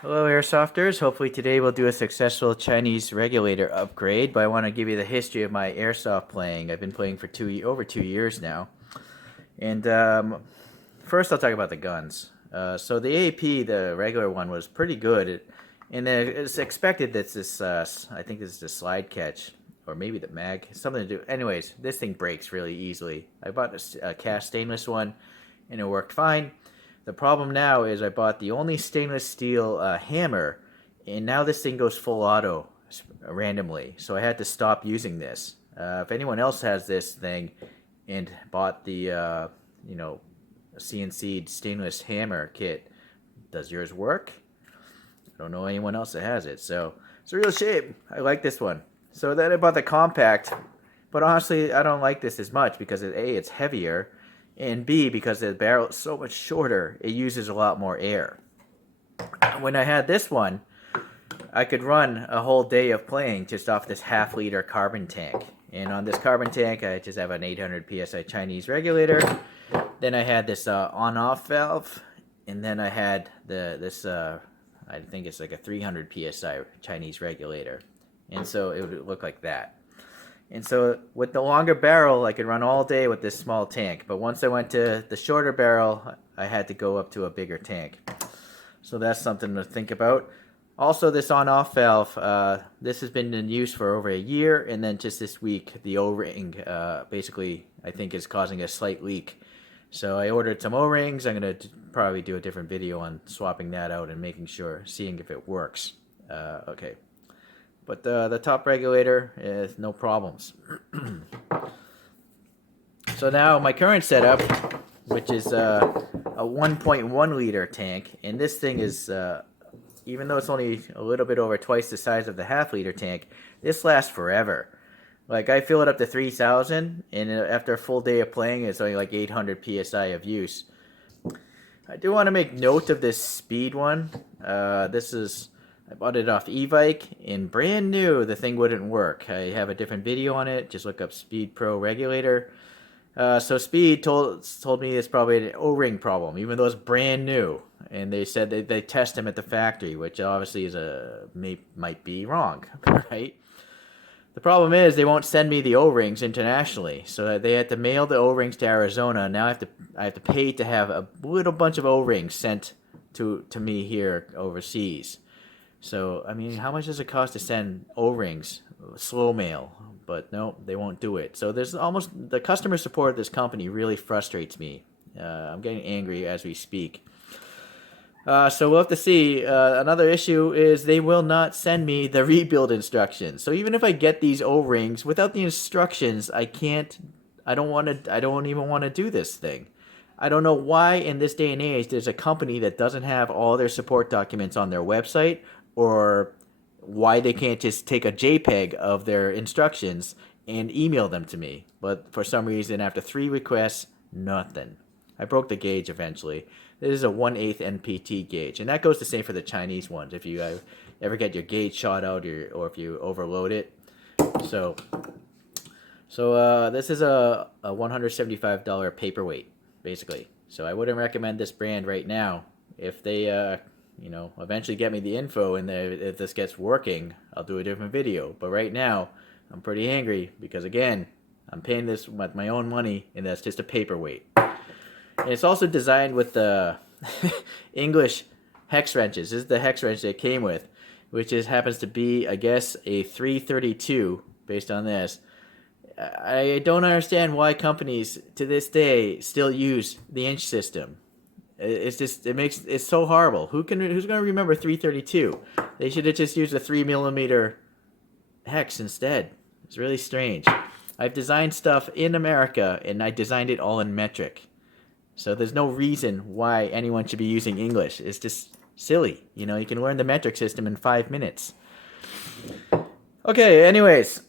Hello, Airsofters. Hopefully today we'll do a successful Chinese regulator upgrade, but I want to give you the history of my Airsoft playing. I've been playing for over 2 years now. And first I'll talk about the guns. So the AP, the regular one, was pretty good. And it's expected that this, I think this is the slide catch, or maybe the mag, something to do. Anyways, this thing breaks really easily. I bought a cast stainless one, and it worked fine. The problem now is I bought the only stainless steel hammer, and now this thing goes full auto randomly. So I had to stop using this. If anyone else has this thing and bought the, CNC stainless hammer kit, does yours work? I don't know anyone else that has it. So it's a real shame. I like this one. So then I bought the compact, but honestly, I don't like this as much because A, it's heavier, and B, because the barrel is so much shorter, it uses a lot more air. When I had this one, I could run a whole day of playing just off this half-liter carbon tank. And on this carbon tank, I just have an 800 psi Chinese regulator. Then I had this on-off valve, and then I had this I think it's like a 300 psi Chinese regulator. And so it would look like that. And so with the longer barrel, I could run all day with this small tank. But once I went to the shorter barrel, I had to go up to a bigger tank. So that's something to think about. Also, this on-off valve, this has been in use for over a year. And then just this week, the O-ring basically, I think, is causing a slight leak. So I ordered some O-rings. I'm going to probably do a different video on swapping that out and making sure, seeing if it works. Okay. But the top regulator is no problems. So now my current setup, which is a 1.1 liter tank, and this thing is, even though it's only a little bit over twice the size of the half-liter tank, this lasts forever. Like, I fill it up to 3,000, and after a full day of playing, it's only like 800 psi of use. I do want to make note of this speed one. I bought it off e-bike, and brand new, the thing wouldn't work. I have a different video on it. Just look up Speed Pro Regulator. So Speed told me it's probably an O-ring problem, even though it's brand new. And they said they test them at the factory, which obviously is might be wrong, right? The problem is they won't send me the O-rings internationally, so they had to mail the O-rings to Arizona. Now I have to pay to have a little bunch of O-rings sent to me here overseas. So, I mean, how much does it cost to send O-rings, slow mail? But no, they won't do it. So the customer support of this company really frustrates me. I'm getting angry as we speak. So we'll have to see. Another issue is they will not send me the rebuild instructions. So even if I get these O-rings without the instructions, I don't even want to do this thing. I don't know why in this day and age there's a company that doesn't have all their support documents on their website, or why they can't just take a JPEG of their instructions and email them to me. But for some reason, after 3 requests, nothing. I broke the gauge eventually. This is a 1/8 NPT gauge, and that goes the same for the Chinese ones. If you ever get your gauge shot out, or if you overload it. So this is a $175 paperweight, basically. So I wouldn't recommend this brand right now. If they eventually get me the info, and if this gets working, I'll do a different video. But right now, I'm pretty angry because, again, I'm paying this with my own money, and that's just a paperweight. And it's also designed with the English hex wrenches. This is the hex wrench it came with, which happens to be, I guess, a 332 based on this. I don't understand why companies to this day still use the inch system. It's so horrible. Who's gonna remember 332? They should have just used a 3 millimeter hex instead. It's really strange. I've designed stuff in America, and I designed it all in metric. So there's no reason why anyone should be using English. It's just silly. You can learn the metric system in 5 minutes. Okay, anyways.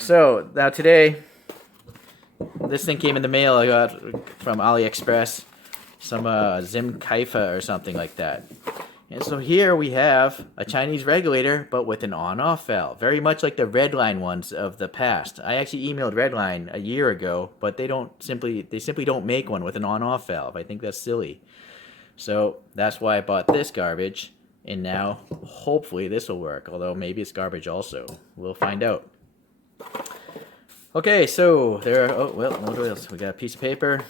So now today, this thing came in the mail I got from Aliexpress. Some Zim Kaifa or something like that. And so here we have a Chinese regulator, but with an on-off valve, very much like the Redline ones of the past. I actually emailed Redline a year ago, but they simply don't make one with an on-off valve. I think that's silly. So that's why I bought this garbage. And now, hopefully this will work, although maybe it's garbage also. We'll find out. Okay, so there are, oh, well, what else? We got a piece of paper,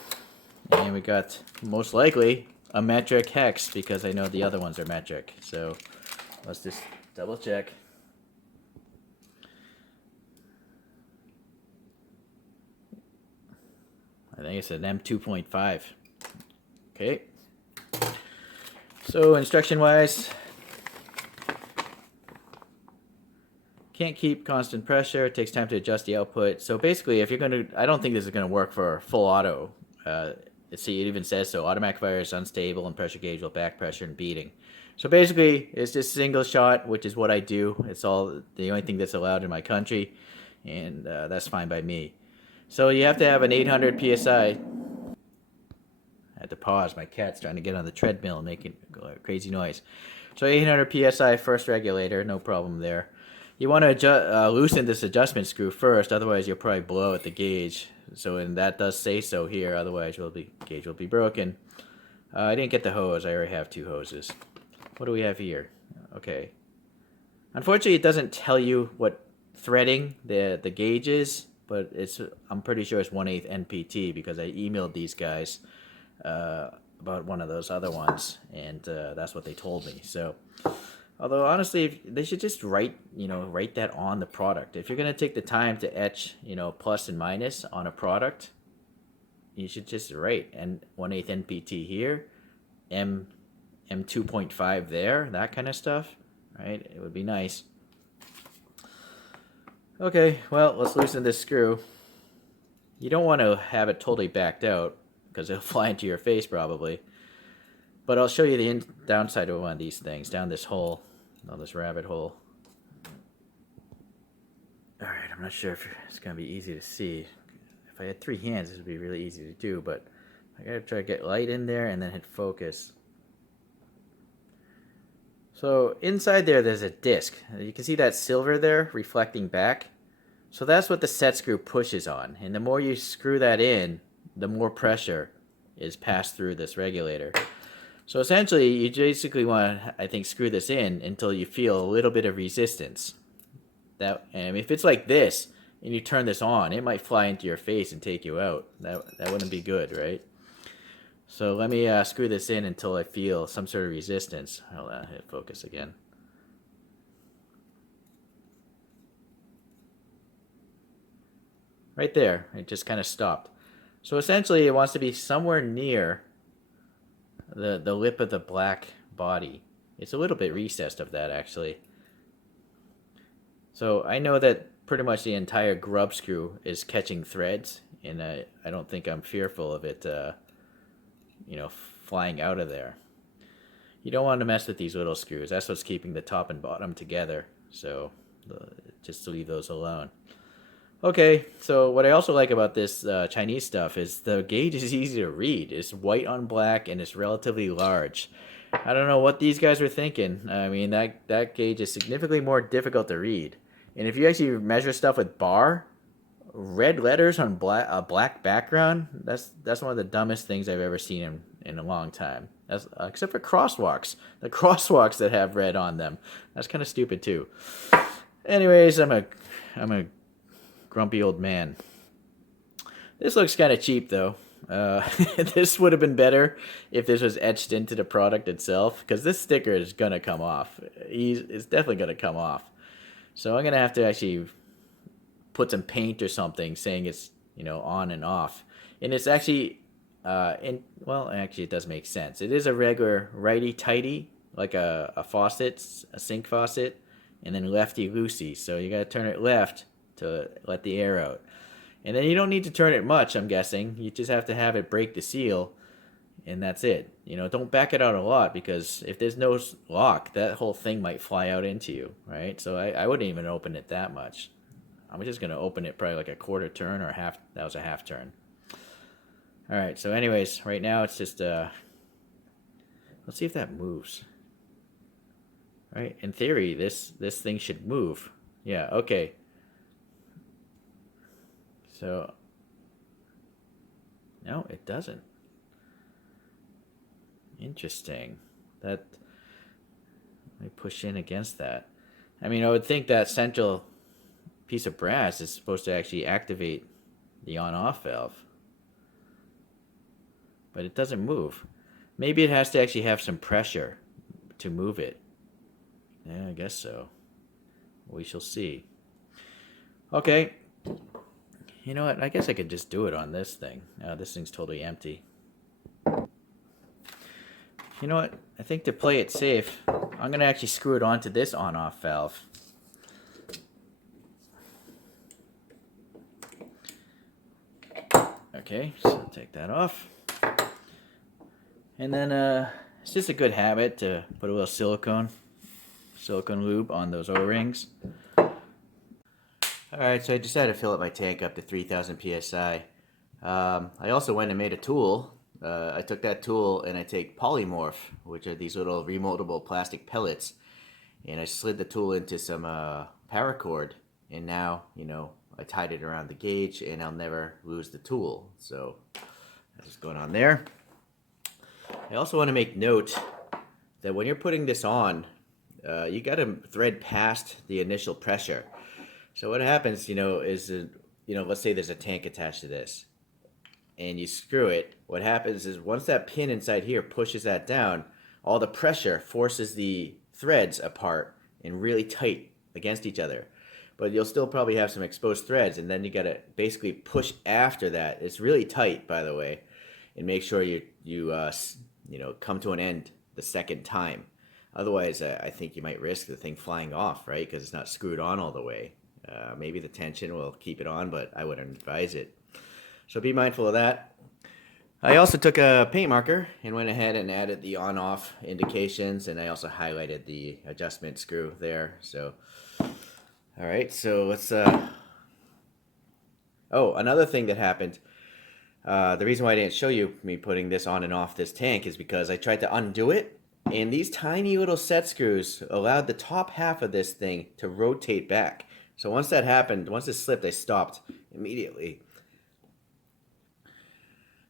and we got, most likely, a metric hex, because I know the other ones are metric. So let's just double check. I think it's an M2.5. Okay. So instruction-wise, can't keep constant pressure. It takes time to adjust the output. So basically, if you're going to, I don't think this is going to work for full auto. See, it even says so. Automatic fire is unstable and pressure gauge will back pressure and beating. So basically, it's just single shot, which is what I do. It's all the only thing that's allowed in my country, and that's fine by me. So you have to have an 800 psi. I had to pause. My cat's trying to get on the treadmill and making a crazy noise. So 800 psi first regulator, no problem there. You want to loosen this adjustment screw first, otherwise you'll probably blow at the gauge. So, and that does say so here, otherwise gauge will be broken. I didn't get the hose. I already have 2 hoses. What do we have here? Okay. Unfortunately, it doesn't tell you what threading the gauge is, but I'm pretty sure it's 1/8 NPT because I emailed these guys about one of those other ones, and that's what they told me. So. Although honestly, they should just write that on the product. If you're gonna take the time to etch, plus and minus on a product, you should just write and 1/8 NPT here, M2.5 there, that kind of stuff, right? It would be nice. Okay, well, let's loosen this screw. You don't want to have it totally backed out because it'll fly into your face probably. But I'll show you the downside of one of these things down this hole. On this rabbit hole. Alright, I'm not sure if it's going to be easy to see. If I had 3 hands, this would be really easy to do, but I gotta try to get light in there and then hit focus. So inside there's a disc. You can see that silver there reflecting back. So that's what the set screw pushes on. And the more you screw that in, the more pressure is passed through this regulator. So essentially, you basically want to, I think, screw this in until you feel a little bit of resistance. And if it's like this, and you turn this on, it might fly into your face and take you out. That wouldn't be good, right? So let me screw this in until I feel some sort of resistance. Hold on, hit focus again. Right there, it just kind of stopped. So essentially, it wants to be somewhere near the lip of the black body. It's a little bit recessed of that, actually. So I know that pretty much the entire grub screw is catching threads, and I don't think I'm fearful of it, flying out of there. You don't want to mess with these little screws. That's what's keeping the top and bottom together. So just to leave those alone. Okay, so what I also like about this Chinese stuff is the gauge is easy to read. It's white on black and it's relatively large. I don't know what these guys were thinking. I mean, that gauge is significantly more difficult to read. And if you actually measure stuff with bar, red letters on a black background, that's one of the dumbest things I've ever seen in a long time. That's, except for crosswalks. The crosswalks that have red on them. That's kind of stupid too. Anyways, I'm a grumpy old man. This looks kind of cheap though. This would have been better if this was etched into the product itself, because this sticker is gonna come off. It's definitely gonna come off. So I'm gonna have to actually put some paint or something saying it's on and off. And it's actually actually it does make sense. It is a regular righty tighty, like a faucet, a sink faucet, and then lefty loosey. So you gotta turn it left to let the air out. And then you don't need to turn it much, I'm guessing. You just have to have it break the seal, and that's it. Don't back it out a lot, because if there's no lock, that whole thing might fly out into you, right? So I wouldn't even open it that much. I'm just going to open it probably like a quarter turn or half. That was a half turn. All right, so anyways, right now it's just, let's see if that moves. All right, in theory, this thing should move. Yeah, okay. So, no, it doesn't. Interesting. I push in against that. I mean, I would think that central piece of brass is supposed to actually activate the on-off valve, but it doesn't move. Maybe it has to actually have some pressure to move it. Yeah, I guess so. We shall see. Okay. You know what? I guess I could just do it on this thing. This thing's totally empty. You know what? I think to play it safe, I'm going to actually screw it onto this on-off valve. Okay, so take that off. And then it's just a good habit to put a little silicone lube on those O-rings. Alright, so I decided to fill up my tank up to 3,000 psi. I also went and made a tool. I took that tool and I take polymorph, which are these little remoldable plastic pellets, and I slid the tool into some paracord, and now, you know, I tied it around the gauge and I'll never lose the tool. So that's what's going on there. I also want to make note that when you're putting this on, you got to thread past the initial pressure. So what happens, you know, is, let's say there's a tank attached to this, and you screw it. What happens is once that pin inside here pushes that down, all the pressure forces the threads apart and really tight against each other. But you'll still probably have some exposed threads, and then you got to basically push after that. It's really tight, by the way, and make sure you come to an end the second time. Otherwise, I think you might risk the thing flying off, right? Because it's not screwed on all the way. Maybe the tension will keep it on, but I wouldn't advise it. So be mindful of that. I also took a paint marker and went ahead and added the on-off indications, and I also highlighted the adjustment screw there. So, all right, so let's... Oh, another thing that happened, the reason why I didn't show you me putting this on and off this tank is because I tried to undo it, and these tiny little set screws allowed the top half of this thing to rotate back. So once that happened, once it slipped, I stopped immediately.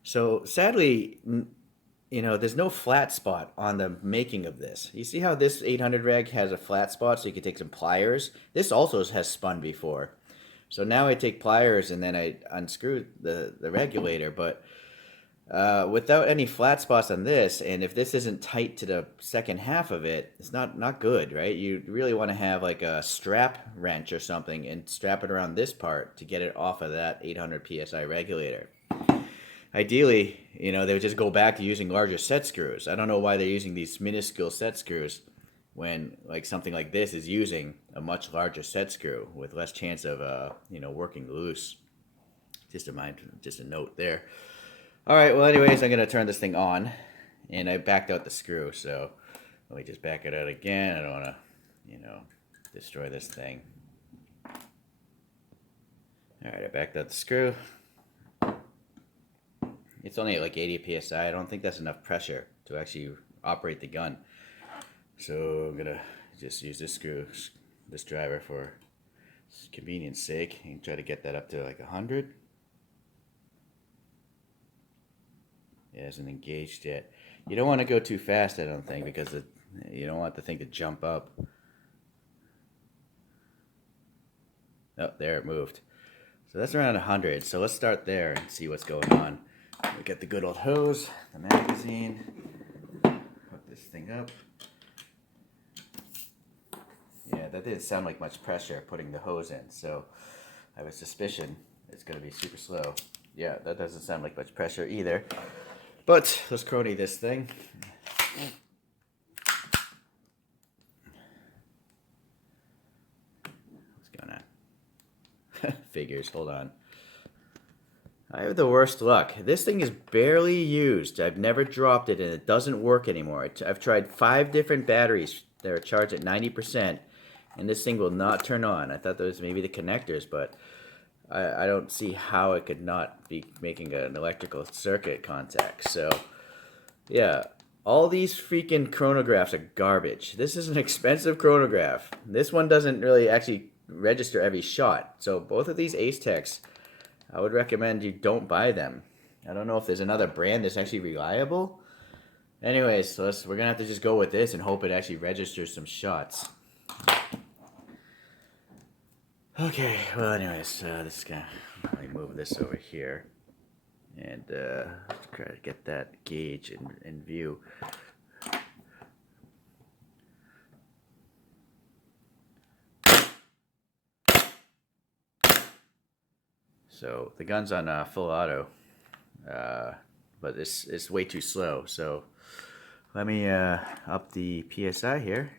So sadly, there's no flat spot on the making of this. You see how this 800 reg has a flat spot, so you can take some pliers? This also has spun before. So now I take pliers and then I unscrew the regulator, but without any flat spots on this, and if this isn't tight to the second half of it, it's not good, right? You really want to have like a strap wrench or something and strap it around this part to get it off of that 800 psi regulator. Ideally, they would just go back to using larger set screws. I don't know why they're using these minuscule set screws when like something like this is using a much larger set screw with less chance of working loose. Just a note there. All right, well anyways, I'm gonna turn this thing on, and I backed out the screw, so let me just back it out again. I don't want to destroy this thing. All right, I backed out the screw. It's only like 80 psi. I don't think that's enough pressure to actually operate the gun. So I'm gonna just use this driver for convenience sake, and try to get that up to like 100. It hasn't engaged yet. You don't want to go too fast, I don't think, because you don't want the thing to jump up. Oh, there it moved. So that's around 100. So let's start there and see what's going on. We get the good old hose, the magazine, hook this thing up. Yeah, that didn't sound like much pressure putting the hose in, so I have a suspicion it's going to be super slow. Yeah, that doesn't sound like much pressure either. But let's crony this thing. What's going on? Figures, hold on. I have the worst luck. This thing is barely used. I've never dropped it, and it doesn't work anymore. I've tried 5 different batteries that are charged at 90%, and this thing will not turn on. I thought those maybe the connectors, but I don't see how it could not be making an electrical circuit contact. So, yeah, all these freaking chronographs are garbage. This is an expensive chronograph. This one doesn't really actually register every shot. So both of these Ace Techs, I would recommend you don't buy them. I don't know if there's another brand that's actually reliable. Anyways, so we're gonna have to just go with this and hope it actually registers some shots. Okay, well, anyways, this guy, let me move this over here and try to get that gauge in view. So the gun's on full auto, but it's way too slow. So let me up the PSI here.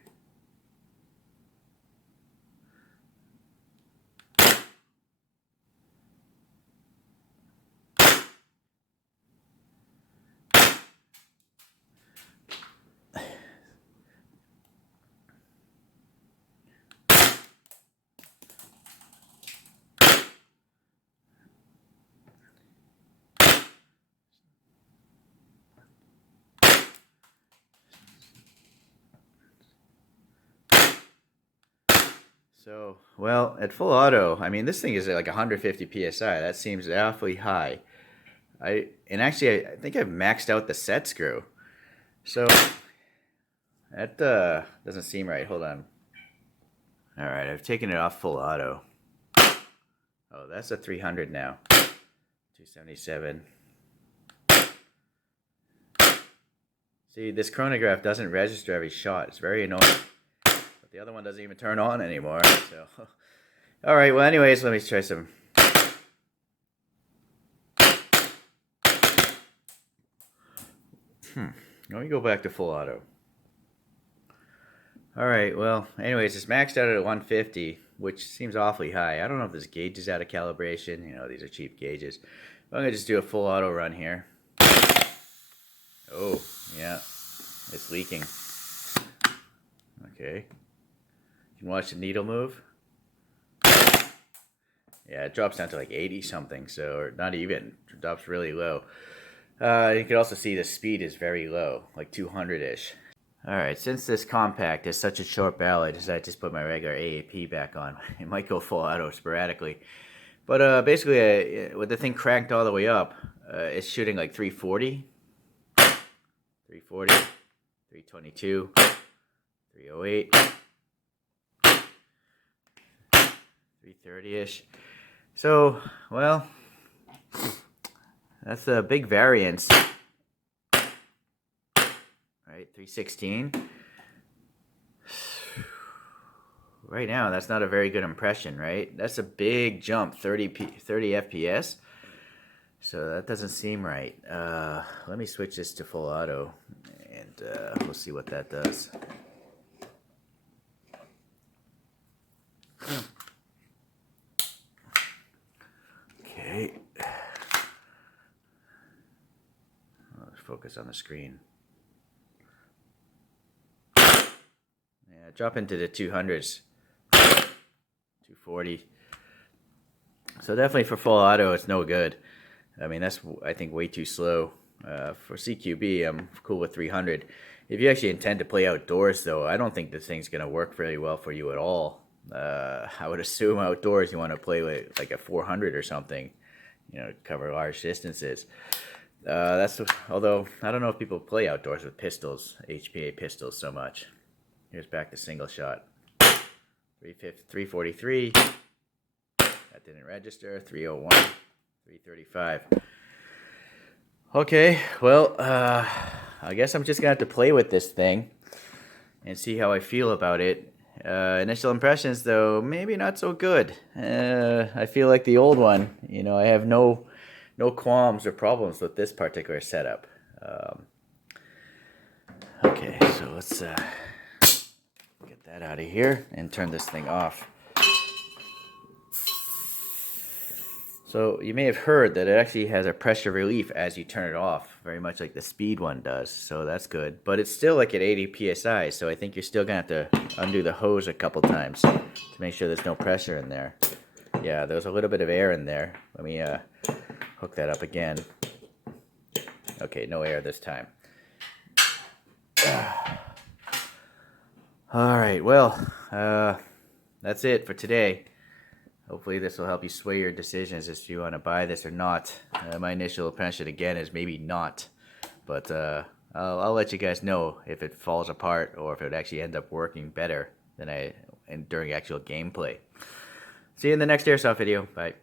So, well, at full auto, I mean, this thing is like 150 psi. That seems awfully high. Actually, I think I've maxed out the set screw. So that doesn't seem right. Hold on. All right, I've taken it off full auto. Oh, that's a 300 now. 277. See, this chronograph doesn't register every shot. It's very annoying. But the other one doesn't even turn on anymore. So, all right. Well, anyways, let me try some. Let me go back to full auto. All right. Well, anyways, it's maxed out at 150, which seems awfully high. I don't know if this gauge is out of calibration. You know, these are cheap gauges. I'm gonna just do a full auto run here. Oh, yeah, it's leaking. Okay. You can watch the needle move. Yeah, it drops down to like 80 something, so, or not even, it drops really low. You can also see the speed is very low, like 200-ish. Alright, since this compact is such a short barrel, I decided to just put my regular AAP back on. It might go full auto sporadically. But basically, with the thing cranked all the way up, it's shooting like 340. 340, 322, 308, 330-ish. So, well, that's a big variance. Right, 316. Right now, that's not a very good impression, right? That's a big jump, 30 FPS. So that doesn't seem right. Let me switch this to full auto, and we'll see what that does. Okay. Let's focus on the screen. Yeah, drop into the 200s. 240. So definitely for full auto, it's no good. I mean, that's, I think, way too slow. For CQB, I'm cool with 300. If you actually intend to play outdoors, though, I don't think this thing's going to work very well for you at all. I would assume outdoors you want to play with like a 400 or something, you know, to cover large distances. Although, I don't know if people play outdoors with pistols, HPA pistols, so much. Here's back to single shot. 343. That didn't register. 301. 335. Okay, well, I guess I'm just gonna have to play with this thing and see how I feel about it. Initial impressions, though, maybe not so good. I feel like the old one. You know, I have no qualms or problems with this particular setup. Okay, so let's get that out of here and turn this thing off. So you may have heard that it actually has a pressure relief as you turn it off, very much like the speed one does, so that's good. But it's still like at 80 psi, so I think you're still going to have to undo the hose a couple times to make sure there's no pressure in there. Yeah, there's a little bit of air in there. Let me hook that up again. Okay, no air this time. Alright, well, that's it for today. Hopefully this will help you sway your decisions as to you want to buy this or not. My initial impression, again, is maybe not. But I'll let you guys know if it falls apart or if it actually ends up working better than during actual gameplay. See you in the next Airsoft video. Bye.